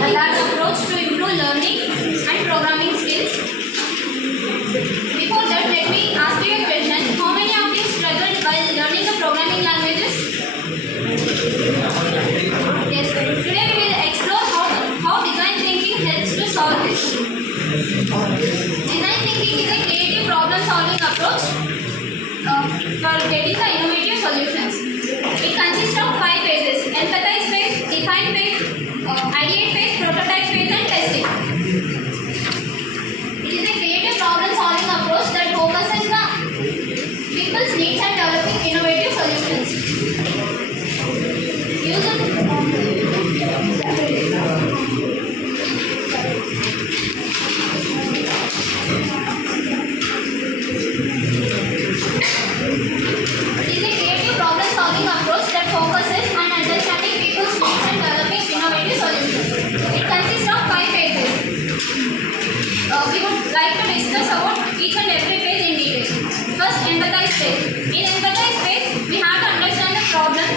thinking approach to improve learning and programming skills. Before that, let me ask you a question. How many of you struggled while learning the programming languages? Yes. Today we will explore how design thinking helps to solve this. Design thinking is a creative problem solving approach for getting the innovative solutions. It consists of 5 phases: empathize phase, define phase, ideate phase, prototype phase and testing. It is a creative problem solving approach that focuses the people's needs and developing innovative solutions. We would like to discuss about each and every phase in detail. First, empathize phase. In empathize phase, we have to understand the problem.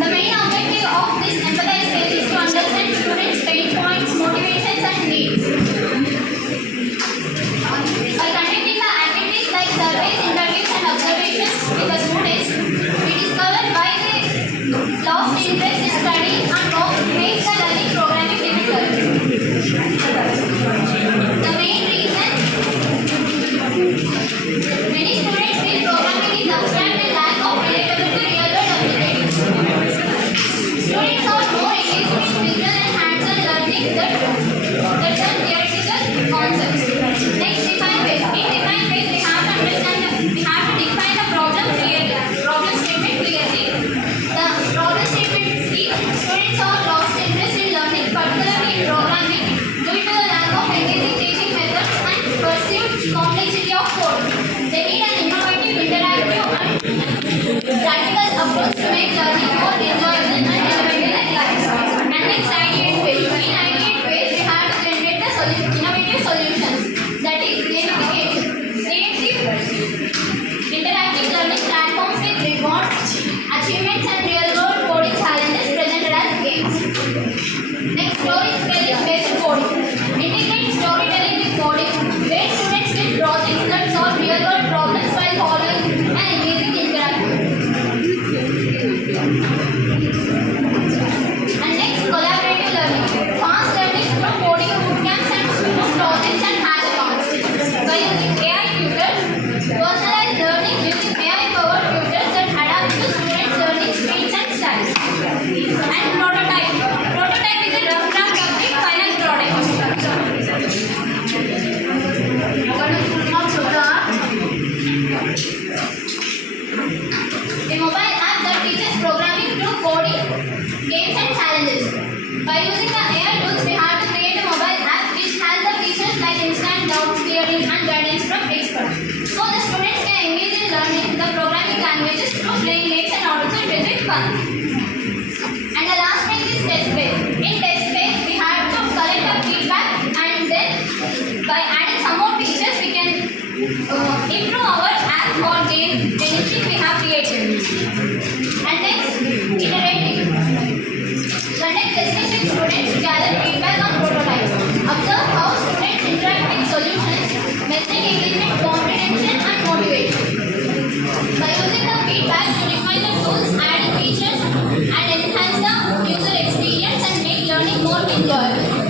The main objective of this empathize phase is to understand students' pain points, motivations and needs. By conducting the activities like surveys, interviews and observations with the students, we discover why they lost interest in studying and what makes the learning programming difficult. The main reason many students feel programming is abstract and lack of relatable to real-world applications. Students are more engaged in visual and hands-on learning than theoretical concepts. Next, define phase. In define phase, we have to define the problem statement clearly. The problem statement is students are lost interest in learning, particularly in programming, due to the lack of engaging teaching methods and perceived complexity of code. They need an innovative, interactive and practical approach to make learning more enjoyable and innovative and life. And next, ideate phase. In ideate phase, we have to generate the innovative solutions. That is creative interactive learning platforms with rewards, achievements and real-world coding challenges presented as games. Next, storytelling based coding. Integrate storytelling with coding, where students get projects that solve real-world problems while following an engaging interaction. And next, collaborative learning. Fast learning through coding bootcamps and group projects and hackathons. By using AI tutors, personalized learning using AI-powered tutors that adapt to students' learning speeds and styles. And prototype. Prototype is a rough draft of the final product. A mobile app that teaches programming through coding, games and challenges. By using the AI tools, we have to create a mobile app which has the features like instant doubt clearing and guidance from experts. So the students can engage in learning the programming languages through playing games and also visit fun. And the last phase is test phase. In test phase, we have to collect the feedback and then by adding some more features, we can improve our app or game anything we have created. And next, iterative. Conduct testing with students to gather feedback on prototypes. Observe how students interact with solutions, measuring engagement, comprehension and motivation. By using the feedback to refine the tools, add features and enhance the user experience and make learning more enjoyable.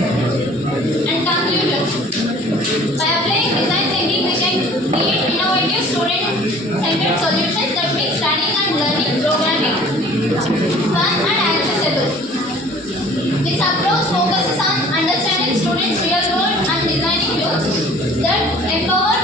And conclusion. By applying design thinking, we can create innovative student-centered solutions that make studying and learning programming fun and accessible. This approach focuses on understanding students' real world and designing tools that empower